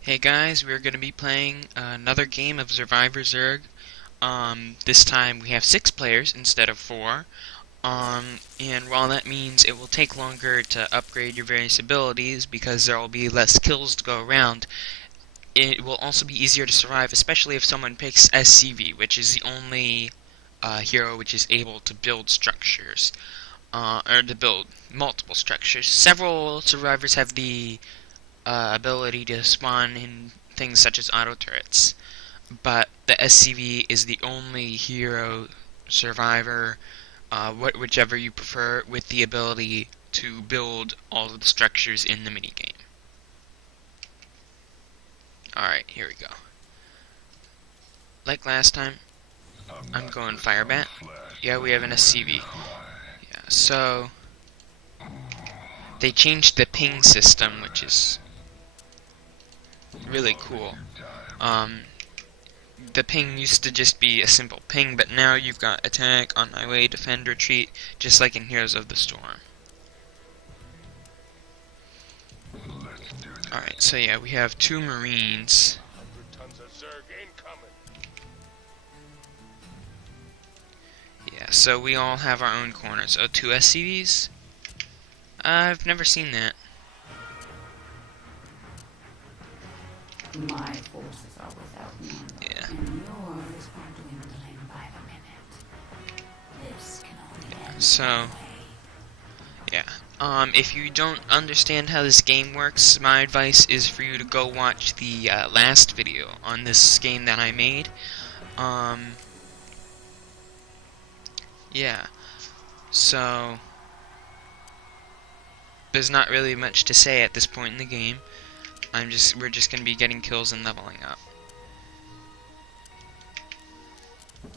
Hey guys, we're going to be playing another game of Zurvivor Zerg. This time we have 6 players instead of 4. And while that means it will take longer to upgrade your various abilities because there will be less kills to go around, it will also be easier to survive, especially if someone picks SCV, which is the only hero which is able to build structures, or to build multiple structures. Several survivors have the ability to spawn in things such as auto turrets, but the SCV is the only hero survivor, whichever you prefer, with the ability to build all of the structures in the minigame. Alright, here we go. Like last time, I'm going Firebat. Yeah, we have an SCV. Yeah, so they changed the ping system, which is really cool. The ping used to just be a simple ping, but now you've got attack, on my way, defend, retreat, just like in Heroes of the Storm. Alright, so yeah, we have 2 Marines. Yeah, so we all have our own corners. Oh, 2 SCVs? I've never seen that. My forces are without number, Yeah. and yours are dwindling by the minute. This can only end So, one way. yeah. If you don't understand how this game works, my advice is for you to go watch the last video on this game that I made. Yeah. So, there's not really much to say at this point in the game. We're just gonna be getting kills and leveling up.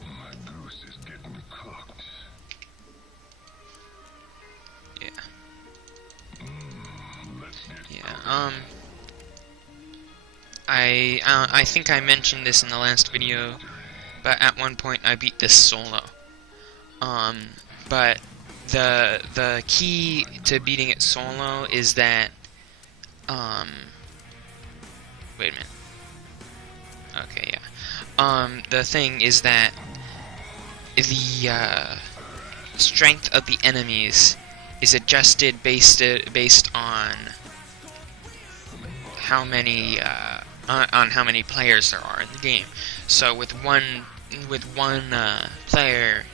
My goose is getting cooked. Yeah. Let's get Yeah. I think I mentioned this in the last video, but at one point I beat this solo. But the key to beating it solo is that wait a minute. Okay, yeah. The thing is that the strength of the enemies is adjusted based on how many players there are in the game. So with one player,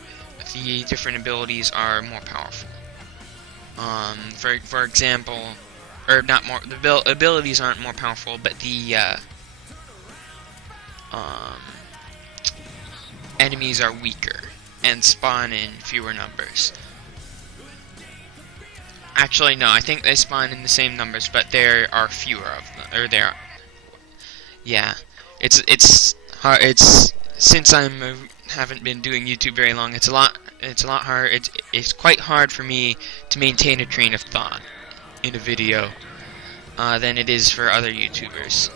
the different abilities are more powerful. For example, or not more. The abilities aren't more powerful, but the enemies are weaker and spawn in fewer numbers. Actually, no. I think they spawn in the same numbers, but there are fewer of them. Or there. Yeah, it's hard. It's since haven't been doing YouTube very long. It's a lot hard. It's quite hard for me to maintain a train of thought in a video than it is for other YouTubers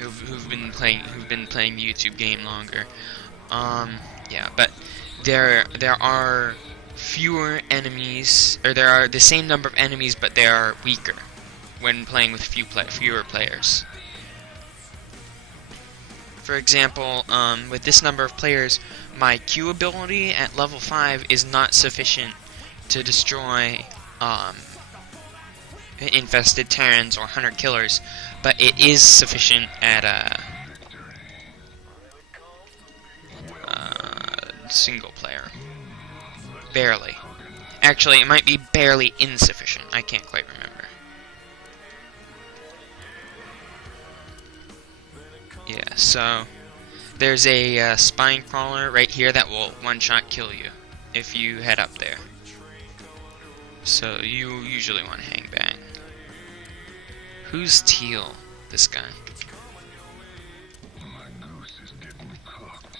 who've been playing the YouTube game longer. Yeah, but there are fewer enemies, or there are the same number of enemies, but they are weaker when playing with fewer players. For example, with this number of players, my Q ability at level 5 is not sufficient to destroy infested Terrans or hunter killers, but it is sufficient at single player. Barely. Actually, it might be barely insufficient. I can't quite remember. Yeah, so there's a spine crawler right here that will one-shot kill you if you head up there. So you usually want to hang back. Who's Teal? This guy. my goose is getting cooked.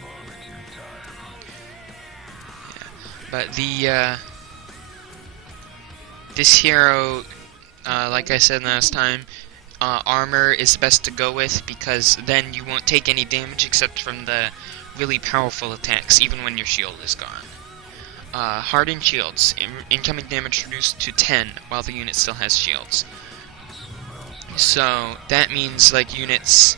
Barbecue time. But the this hero, like I said last time, armor is best to go with because then you won't take any damage except from the really powerful attacks, even when your shield is gone. hardened shields. Incoming damage reduced to 10 while the unit still has shields. So that means like units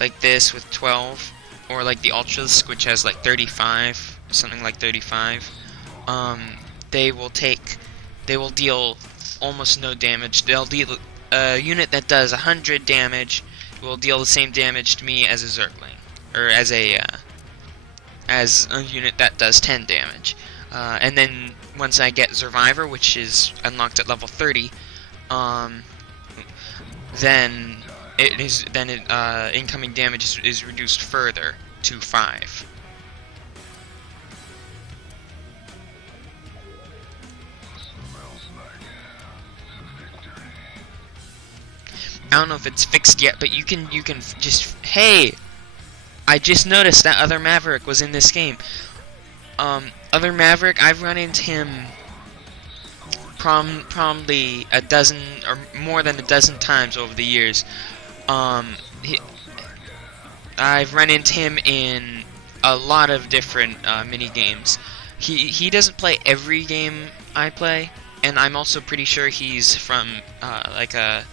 like this with 12, or like the Ultras, which has like 35, something like 35. They will deal almost no damage. They'll deal a unit that does 100 damage will deal the same damage to me as a Zergling, or as a unit that does 10 damage. And then once I get Zurvivor, which is unlocked at level 30, then incoming damage is reduced further to 5. I don't know if it's fixed yet, but you can just, hey, I just noticed that other Maverick was in this game. Other Maverick, I've run into him probably a dozen or more than a dozen times over the years. I've run into him in a lot of different mini games. He doesn't play every game I play, and I'm also pretty sure he's from like a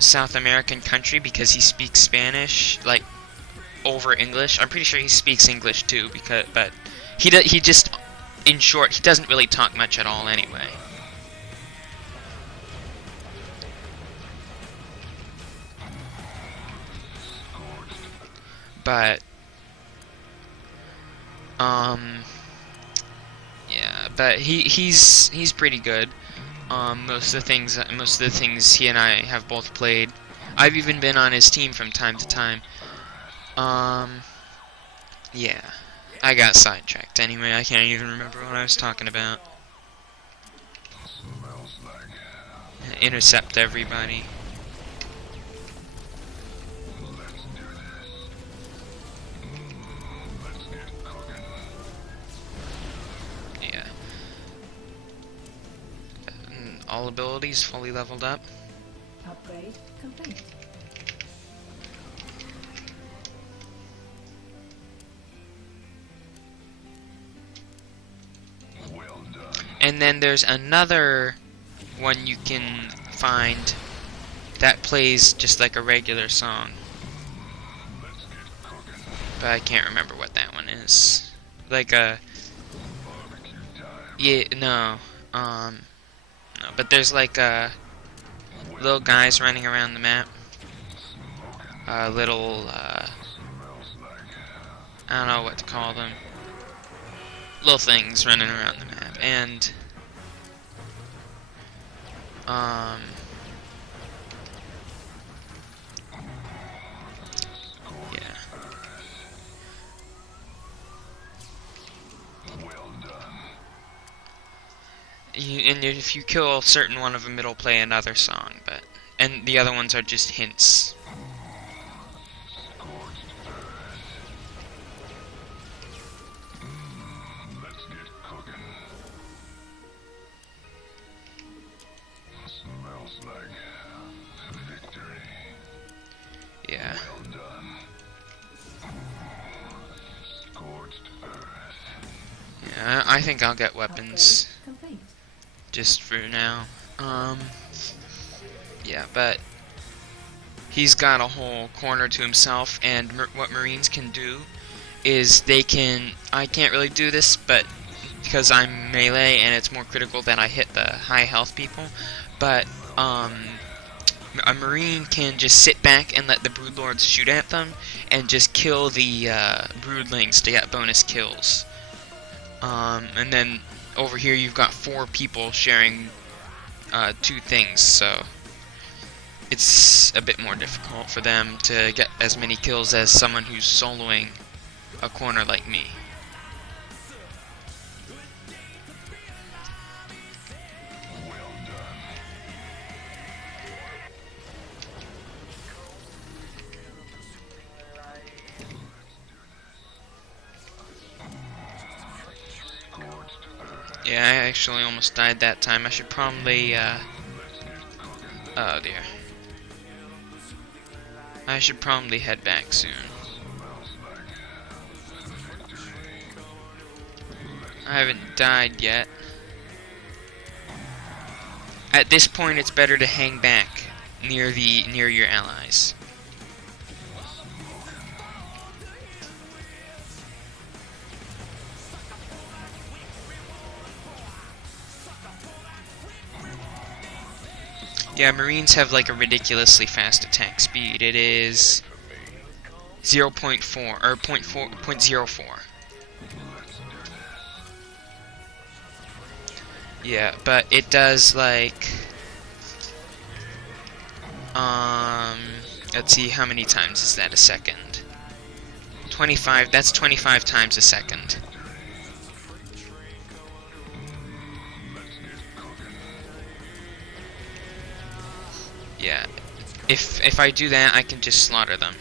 South American country, because he speaks Spanish like over English. I'm pretty sure he speaks English too, but he just, in short, he doesn't really talk much at all anyway. But yeah, but he's pretty good. Most of the things he and I have both played. I've even been on his team from time to time. Yeah, I got sidetracked anyway. I can't even remember what I was talking about. Intercept everybody. Yeah. All abilities fully leveled up. Upgrade complete. Well done. And then there's another one you can find that plays just like a regular song. Let's get cooking. But I can't remember what that one is. Like a... Barbecue time. Yeah, no. No, but there's like little guys running around the map. Little, Smells like I don't know what to call them. Little things running around the map. And, yeah. well done. And if you kill a certain one of them, it'll play another song, and the other ones are just hints. Scorched earth. Let's get cooking. Smells like victory. Yeah. Well done. Scorched earth. Yeah, I think I'll get weapons Upgrade complete. just for now. Yeah, but he's got a whole corner to himself, and what Marines can do is they can... I can't really do this, but because I'm melee and it's more critical that I hit the high health people, but a Marine can just sit back and let the Broodlords shoot at them and just kill the Broodlings to get bonus kills. And then over here you've got 4 people sharing 2 things, so it's a bit more difficult for them to get as many kills as someone who's soloing a corner like me. Well done. Scorched earth. Yeah, I actually almost died that time. I should probably, Let's get cooking. oh dear. I should probably head back soon. Smells like victory. I haven't died yet. At this point, it's better to hang back near your allies. Yeah, Marines have like a ridiculously fast attack speed. It is 0.4 or 0.04. Yeah, but it does like let's see, how many times is that a second? 25, that's 25 times a second. Yeah. If I do that, I can just slaughter them.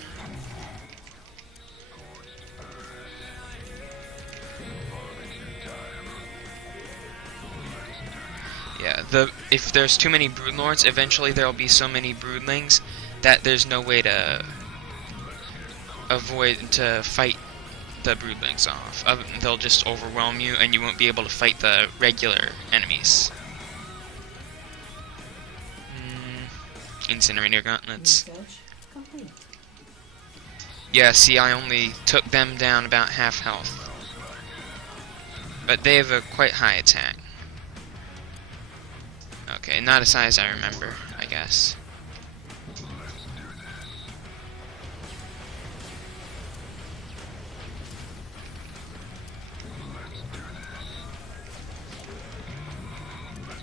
Yeah, if there's too many broodlords, eventually there'll be so many broodlings that there's no way to fight the broodlings off. They'll just overwhelm you, and you won't be able to fight the regular enemies. Incinerator gauntlets. Research complete. Yeah, see, I only took them down about half health. But they have a quite high attack. Okay, not as high as I remember, I guess.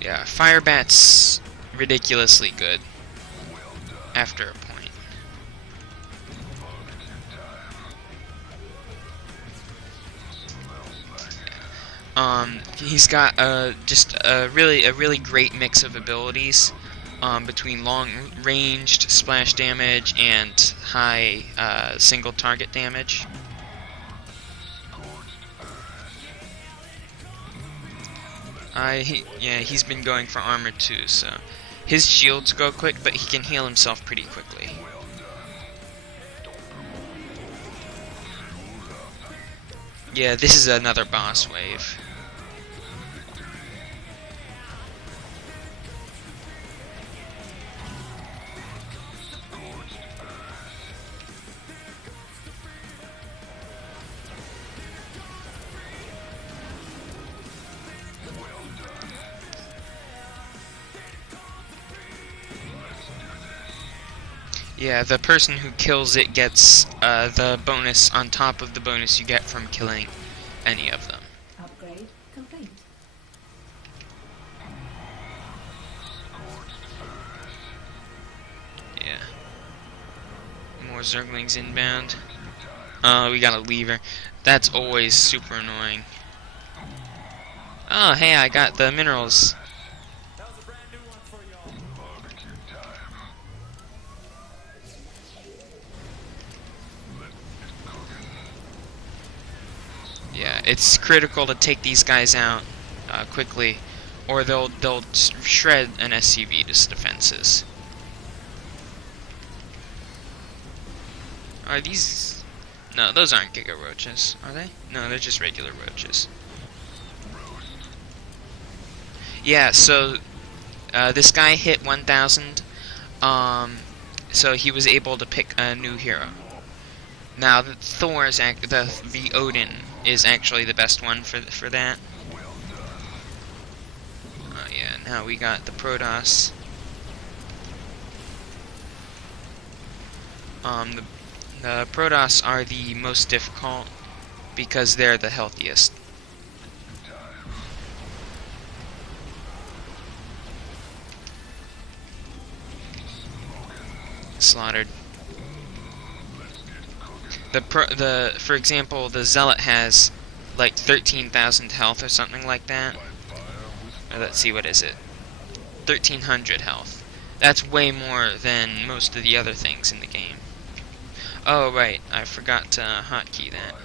Yeah, Firebat's ridiculously good after a point. He's got just a really great mix of abilities between long-ranged splash damage and high single target damage. He's been going for armor too, so his shields go quick, but he can heal himself pretty quickly. Yeah, this is another boss wave. Yeah, the person who kills it gets the bonus on top of the bonus you get from killing any of them. Upgrade complete. Yeah. More Zerglings inbound. We got a lever. That's always super annoying. Oh, hey, I got the minerals. Yeah, it's critical to take these guys out quickly, or they'll shred an SCV's defenses. Are these? No, those aren't Giga Roaches, are they? No, they're just regular roaches. Yeah, so this guy hit 1,000, so he was able to pick a new hero. Now the Thor is the Odin is actually the best one for that. Oh yeah, now we got the Protoss. The Protoss are the most difficult because they're the healthiest. Slaughtered. For example, the Zealot has like 13,000 health or something like that. Or let's see, what is it? 1,300 health. That's way more than most of the other things in the game. Oh right, I forgot to hotkey that.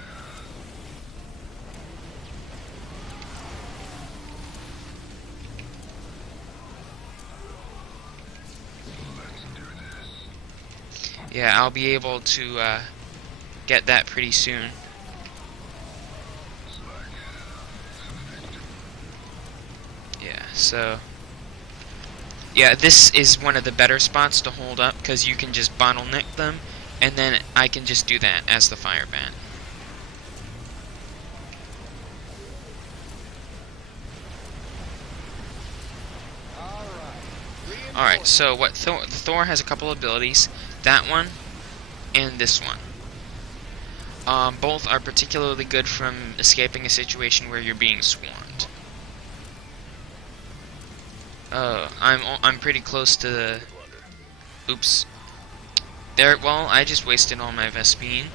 Yeah, I'll be able to get that pretty soon. So, yeah, this is one of the better spots to hold up because you can just bottleneck them, and then I can just do that as the Firebat. Alright, so what Thor has a couple abilities. That one and this one. Both are particularly good from escaping a situation where you're being swarmed. Oh, I'm pretty close to the... Oops. There, well, I just wasted all my Vespine.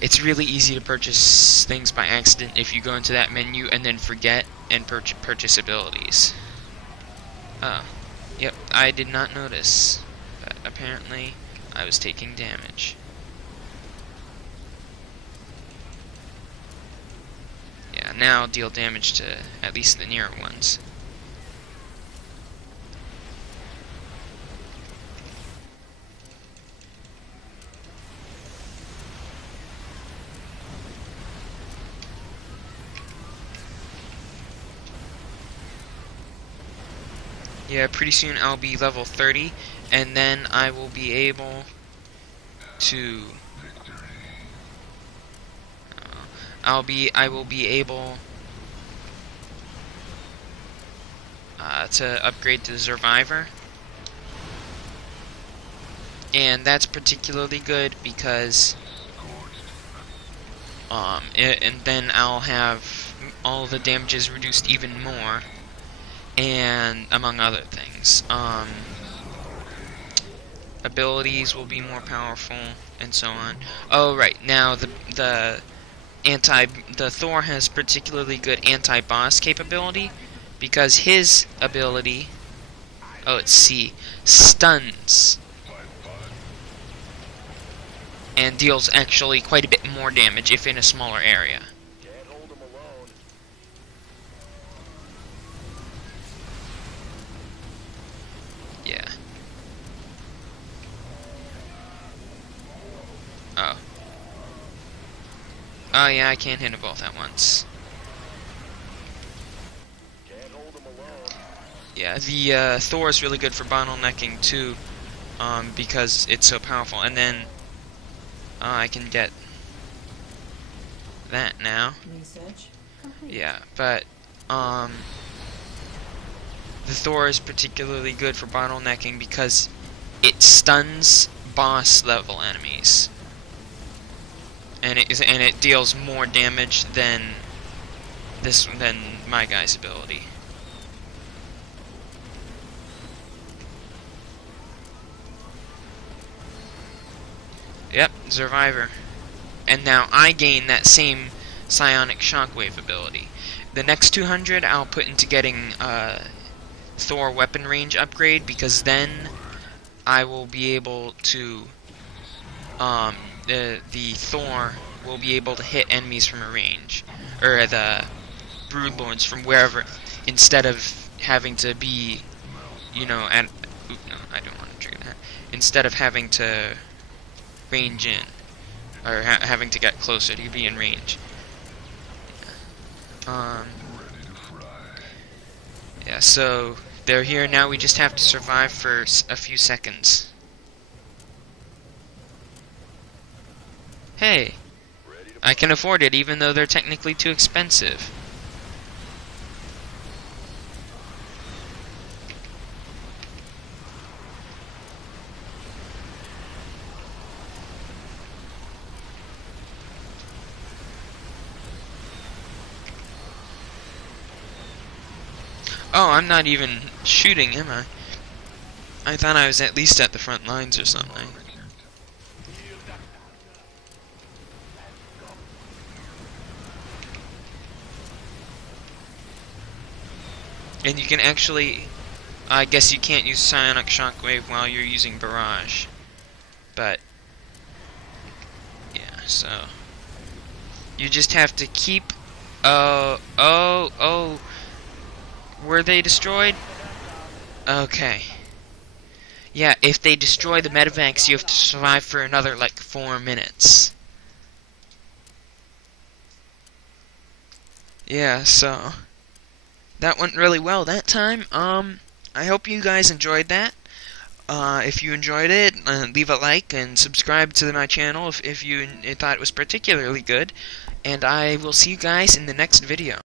It's really easy to purchase things by accident if you go into that menu and then forget and purchase abilities. Oh, yep, I did not notice, but apparently I was taking damage. Yeah, now deal damage to at least the nearer ones. Yeah, pretty soon I'll be level 30, and then I will be able to... I will be able to upgrade to Zurvivor. And that's particularly good because and then I'll have all the damages reduced even more, and among other things. Abilities will be more powerful and so on. Oh right, now the Thor has particularly good anti-boss capability because his ability, oh it's C, stuns and deals actually quite a bit more damage if in a smaller area. Yeah. Oh. Oh yeah, I can't hit them both at once. Yeah, the Thor is really good for bottlenecking too, because it's so powerful. And then I can get that now. Research complete. Yeah, but the Thor is particularly good for bottlenecking because it stuns boss level enemies. And it deals more damage than my guy's ability. Yep, Zurvivor. And now I gain that same psionic shockwave ability. The next 200 I'll put into getting Thor weapon range upgrade, because then I will be able to the Thor will be able to hit enemies from a range, or the Broodlords from wherever, instead of having to be, you know, at... Oop, no, I don't want to trigger that. Instead of having to range in, or having to get closer to be in range. Yeah, so they're here now. We just have to survive for a few seconds. Hey, I can afford it even though they're technically too expensive. Oh, I'm not even shooting, am I? I thought I was at least at the front lines or something. And you can actually... I guess you can't use Psionic Shockwave while you're using Barrage. But... yeah, so... you just have to keep... oh... were they destroyed? Okay. Yeah, if they destroy the medevacs, you have to survive for another, like, 4 minutes. Yeah, so... that went really well that time. I hope you guys enjoyed that. If you enjoyed it, leave a like and subscribe to my channel if you thought it was particularly good. And I will see you guys in the next video.